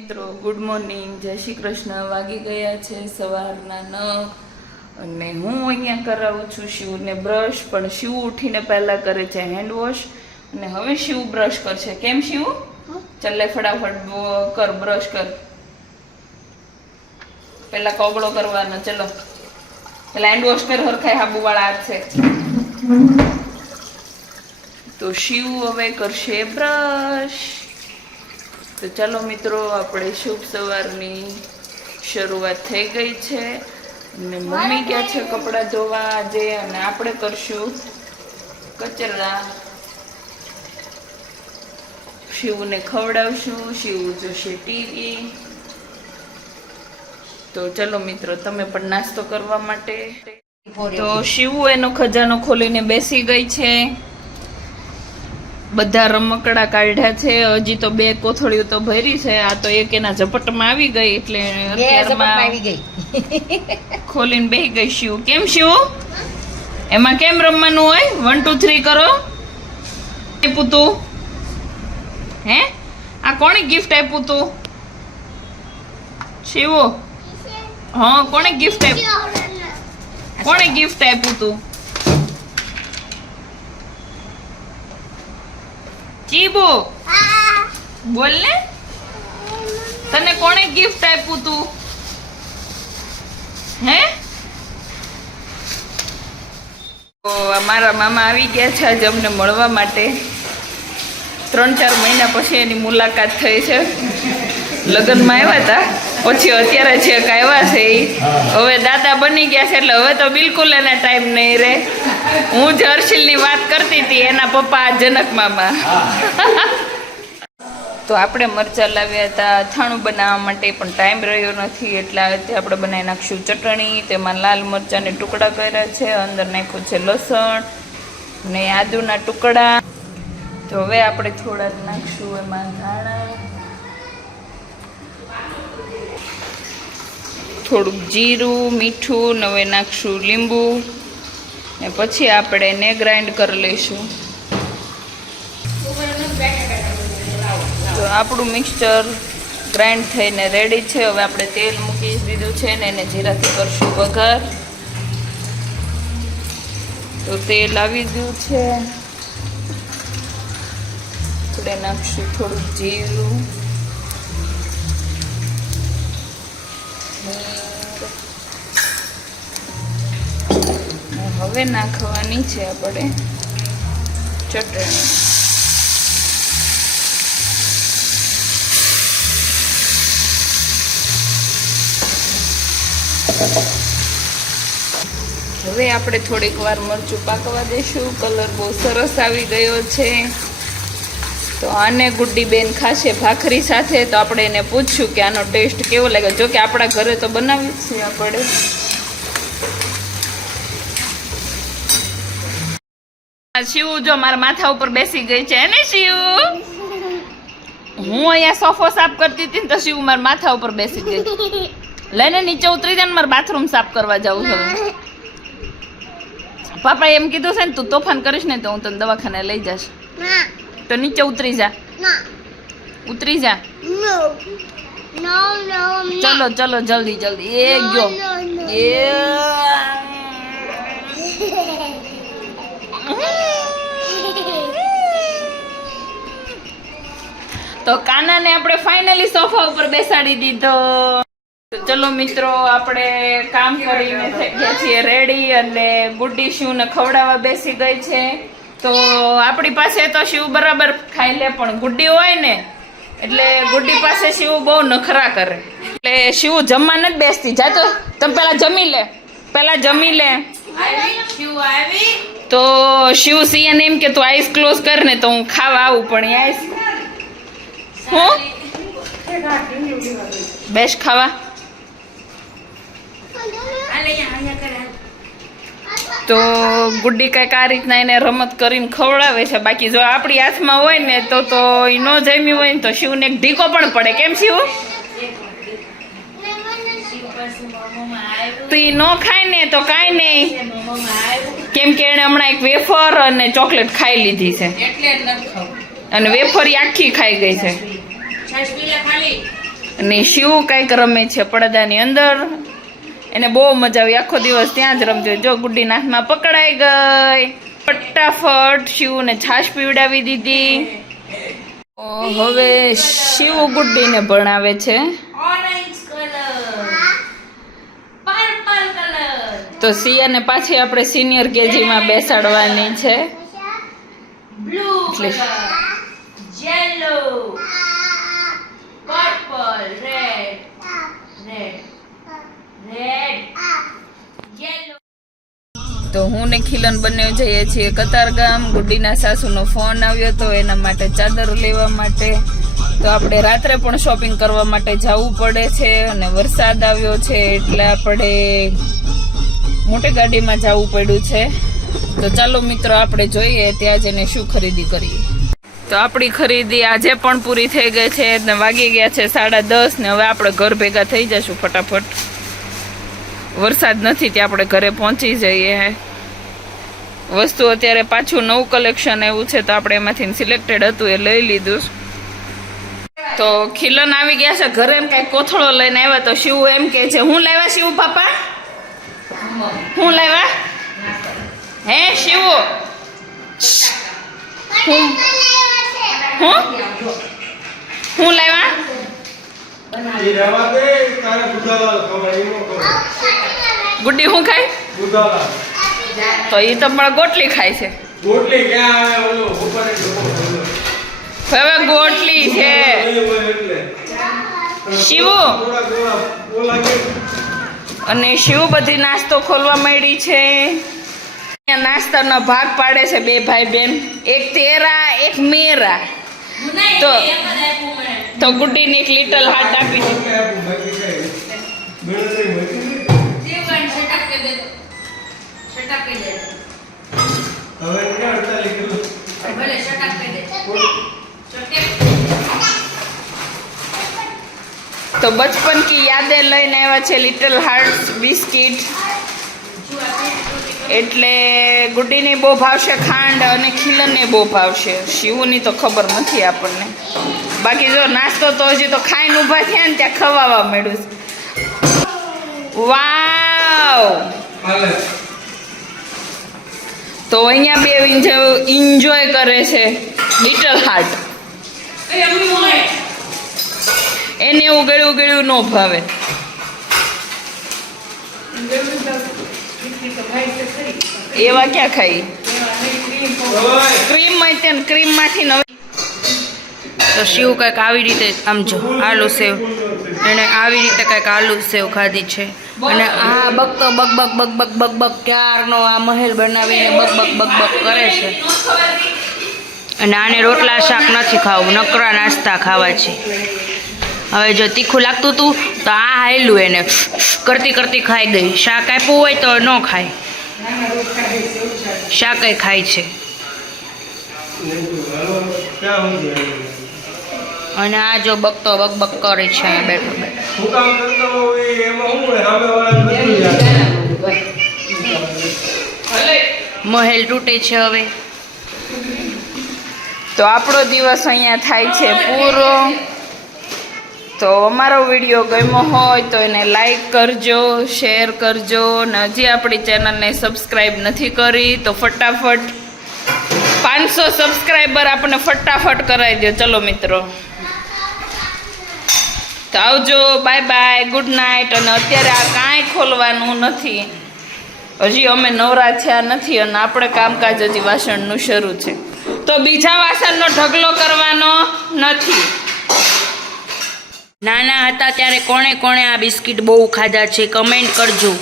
મિત્રો good morning જય શ્રી કૃષ્ણ. વાગી ગયા છે સવારના નખ અને હું અહીંયા કરાવું છું શિવને બ્રશ પણ શિવ ઉઠીને પહેલા કરે છે હેન્ડ વોશ અને હવે શિવ બ્રશ કરશે. કેમ શિવ? ચલે ફટાફટ કર બ્રશ કર. પેલા કોગળો કરવાનો ચલો. પેલા હેન્ડ વોશ કર હરખાય હાબુ વાળા હાથ છે. તો શિવ હવે કરશે બ્રશ તો ચાલો મિત્રો, આપણે શુભ સવારની શરૂઆત થઈ ગઈ છે. ને મમ્મી ગયા છે કપડાં ધોવા આજે અને આપણે કરશું કચરા. શિવને ખવડાવશું, શિવ જોશે ટીવી. તો ચલો મિત્રો, તમે પણ નાસ્તો કરવા માટે. તો શિવ એનો ખજાનો ખોલીને બેસી ગઈ છે. બધા રમકડા કાઢ્યા છે. હજી તો બે કોથળીઓ તો ભરી છે. આ તો એક એના ઝપટમાં આવી ગઈ એટલે આવી ગઈ. ખોલીને બે ગઈ શિવ કેમ શિવ એમાં કેમ રમવાનું હોય? વન ટુ થ્રી કરો. આપ્યું તું હે? આ કોણે ગિફ્ટ આપ્યું તું? શિવો. હા કોણે ગિફ્ટ આપ્યું? કોણે ગિફ્ટ આપ્યું તું? ચીબુ. બોલ ને. તને કોણે ગિફ્ટ આપ્યું તું? હે? તો અમારા મામા આવી ગયા છે આજે અમને મળવા માટે. ત્રણ ચાર મહિના પછી એની મુલાકાત થઈ છે. લગ્નમાં આવ્યા હતા. પછી અત્યારે છે આવ્યા છે એ હવે દાદા બની ગયા છે એટલે હવે તો બિલકુલ એના ટાઈમ નહીં રહે. હું જ હર્ષિલની વાત કરતી હતી એના પપ્પા જનક મામા. તો આપણે મરચાં લાવ્યા હતા અથાણું બનાવવા માટે પણ ટાઈમ રહ્યો નથી. એટલે આપણે બનાવી નાખશું ચટણી તેમાં લાલ મરચાંને ટુકડા કર્યા છે અંદર નાખ્યું છે લસણ ને આદુના ટુકડા. તો હવે આપણે થોડા જ નાખશું એમાં ધાણા. થોડુંક જીરું, મીઠું, નવે નાખશું લીંબુ ને પછી આપણે એને ગ્રાઇન્ડ કરી લઈશું. તો આપણું મિક્સચર ગ્રાઇન્ડ થઈને રેડી છે, હવે આપણે તેલ મૂકી દીધું છે ને એને જીરાથી કરશું વઘાર. તો તેલ આવી ગયું છે. આપણે નાખશું થોડુંક જીરું. હવે નાખવાની છે આપણે ચટણી. હવે આપણે થોડીક વાર મરચું પાકવા દઈશું. કલર બહુ સરસ આવી ગયો છે. તો આને ગુડ્ડી બેન ખાશે ભાખરી સાથે. તો આપણે એને પૂછશું કે આનો ટેસ્ટ કેવો લાગે જો કે આપણા ઘરે તો બનાવી છીએ આપણે. શિવ જો મારા માથા ઉપર બેસી ગઈ છે ને શિવ? હું અહીંયા સોફો સાફ કરતી હતી ને તો શિવ મારા માથા ઉપર બેસી ગઈ. લઈને નીચે ઉતરી જાય ને મારે બાથરૂમ સાફ કરવા જવું હવે. પાપા એમ કીધું છે ને તું તોફાન કરીશ ને તો હું તને દવાખાને લઈ જઈશ. તો નીચે ઉતરી જા. ઉતરી જા. ચલો ચલો જલ્દી જલ્દી. એ ગયો. એ તો કાનાને આપણે ફાઇનલી સોફા ઉપર બેસાડી દીધો. ચલો મિત્રો આપણે કામ કરીને થઈ ગયા છીએ રેડી અને ગુડ્ડી શિવને ખવડાવવા બેસી ગઈ છે. તો આપણી પાસે તો શિવ બરાબર ખાઈ લે પણ ગુડ્ડી હોય ને એટલે ગુડ્ડી પાસે શિવ બહુ નખરા કરે. એટલે શિવ જમવા નથી બેસતી. જાતો તમે પેલા જમી લે. પેલા જમી લે. તો શિવ સિંહને એમ કે તું આઈસ ક્લોઝ કર ને તો હું ખાવા આવું પણ આઈસ હું? બેસ, ખાવા. તો ગુડ્ડી કંઈક આ રીતના એને રમત કરીને ખવડાવે છે. બાકી જો આપણી હાથમાં હોય ને, તો તો એ ન જમ્યું હોય ને, તો શિવને એક ઢીકો પણ પડે. કેમ શિવ? તો એ ન ખાય ને, તો કાંઈ નહીં. કેમ કે એણે હમણાં એક વેફર અને ચોકલેટ ખાઈ લીધી છે. એટલે અને વેફરી આખી ખાઈ ગઈ છે. અને શિવ કાંઈક રમે છે પડદાની અંદર. એને બહુ મજા આવી. આખો દિવસ ત્યાં જ રમજો. જો ગુડ્ડી નાથમાં પકડાઈ ગઈ. ફટાફટ શિવને છાશ પીવડાવી દીધી. હવે શિવ ગુડ્ડીને ભણાવે છે. તો સિયાને પાછી આપણે સિનિયર કેજીમાં બેસાડવાની છે. એટલે- તો હું ને ખીલન બંને જઈએ છીએ કતારગામ ગુડ્ડીના સાસુનો ફોન આવ્યો હતો એના માટે ચાદર લેવા માટે. તો આપણે રાત્રે પણ શોપિંગ કરવા માટે જવું પડે છે અને વરસાદ આવ્યો છે એટલે આપણે મોટી ગાડીમાં જવું પડ્યું છે. તો ચાલો મિત્રો, આપણે જોઈએ ત્યાં જઈને શું ખરીદી કરીએ. તો આપણી ખરીદી આજે પણ પૂરી થઈ ગઈ છે ને વાગી ગયા છે સાડા દસ ને હવે આપણે ઘર ભેગા થઈ જશું ફટાફટ. વરસાદ નથી ત્યાં આપણે ઘરે પહોંચી જઈએ. વસ્તુ અત્યારે પાછું નવું કલેક્શન એવું છે તો આપણે એમાંથી સિલેક્ટેડ હતું એ લઈ લીધું. તો ખીલન આવી ગયા છે ઘરે એમ કઈ કોથળો લઈને આવ્યા તો શિવ એમ કે છે, હું લાવ્યા શિવ પાપા હું લાવ્યા? હે શિવ? હું. હું? હું લેવા? ગુડ્ડી હું ખાય? તો એ તો પણ ગોટલી ખાય છે. હવે ગોટલી છે. શિવુ? અને શિવ બધી નાસ્તો ખોલવા માંડી છે. નાસ્તાનો ભાગ પાડે છે બે ભાઈ બેન. એક તેરા એક મેરા. તો તો ગુડીને એક લિટલ હાર્ટ આપી તો બચપન કી યાદે લઈને આવ્યા છે લિટલ હાર્ટ બિસ્કિટ એટલે ગુડ્ડીને બહુ ભાવશે ખાંડ અને ખીલનને બહુ ભાવશે. શિવની તો ખબર નથી આપણને. બાકી જો નાસ્તો તો હજી તો ખાઈને ઊભા થયા ને ત્યાં ખવાવા મળ્યું વાવ! તો અહીંયા બે એન્જોય કરે છે લિટલ હાર્ટ એને એવું ગળ્યું ગળ્યું ન ભાવે. એવા ક્યાં ખાઈ? ક્રીમમાં તે ક્રીમમાંથી નવી તો શિવ કંઈક આવી રીતે આમ જો આલુ સેવ. એણે આવી રીતે કંઈક આલુ સેવ ખાધી છે. અને આ બગતો બક બક બક બક બક બક ક્યારનો આ મહેલ બનાવીને બક બક બક બક કરે છે. અને આને રોટલા શાક નથી ખાવું નકરા નાસ્તા ખાવા છે. હવે જો તીખું લાગતું હતું તો આ હાયલું એને. કરતી કરતી ખાઈ ગઈ. શાક આપ્યું હોય તો ન ખાય. શાક ખાય છે. અને આ જો બકતો બક બક કરે છે અહીંયા બેઠો બેઠો. મહેલ તૂટે છે હવે. તો આપણો દિવસ અહીંયા થાય છે પૂરો. તો અમારો વીડિયો ગમ્યો હોય તો એને લાઈક કરજો, શેર કરજો ને હજી આપણી ચેનલને સબસ્ક્રાઈબ નથી કરી તો ફટાફટ પાંચસો સબસ્ક્રાઈબર આપણને ફટાફટ કરાવી દો. ચલો મિત્રો. તો આવજો. Bye bye. Good night. અને અત્યારે આ કાંઈ ખોલવાનું નથી. હજી અમે નવરા થયા નથી અને આપણે કામકાજ હજી વાસણનું શરૂ છે. તો બીજા વાસણનો ઢગલો કરવાનો નથી. નાના હતા ત્યારે કોણે કોણે આ બિસ્કિટ બહુ ખાધા છે? કમેન્ટ કરજો.